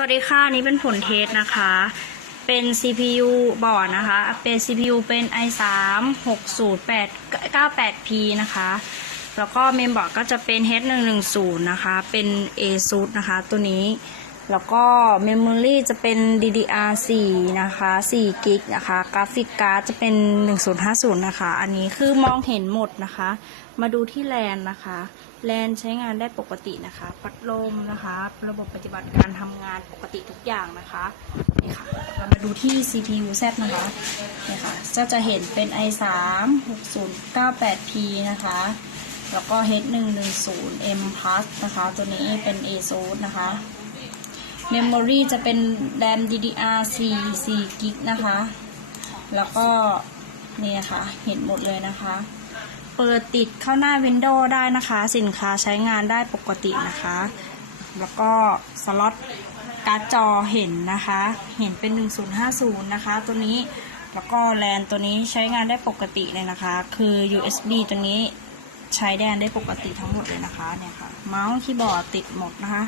วัสดีค่ะอันนี้เป็นผลเทสนะคะ เป็น CPU บอร์ดนะคะ เป็น CPU เป็น i3 608 98P นะคะ แล้วก็เมมบอร์ดก็จะเป็น H110 นะคะ เป็น ASUS นะคะ ตัวนี้ แล้วก็ Memory จะเป็น DDR4 นะคะ4กิกนะคะกราฟิกการ์ดจะเป็น 1050 นะคะ อันนี้คือมองเห็นหมดนะคะ มาดูที่แลนนะคะ แลนใช้งานได้ปกตินะคะ พัดลมนะคะ ระบบปฏิบัติการทำงานปกติทุกอย่างนะคะนี่ค่ะเรามาดูที่ CPU Z นะคะนี่ค่ะก็จะเห็นเป็น i3 6098P นะคะแล้วก็ H110M Plus นะคะ ตัวนี้เป็น ASUS นะคะ Memory จะเป็น RAM DDR4 4 g b นะคะ แล้วก็นี่นะคะเห็นหมดเลยนะคะ เปิดติดเข้าหน้า Windows ได้นะคะ สินค้าใช้งานได้ปกตินะคะ แล้วก็สล็อตการ์ดจอเห็นนะคะ เห็นเป็น 1050 นะคะ ตัวนี้แล้วก็แลนตัวนี้ใช้งานได้ปกติเลยนะคะ คือ USB ตัวนี้ใช้ได้ได้ปกติทั้งหมดเลยนะคะเนี่ยค่ะ เมาส์คีย์บอร์ดติดหมดนะคะ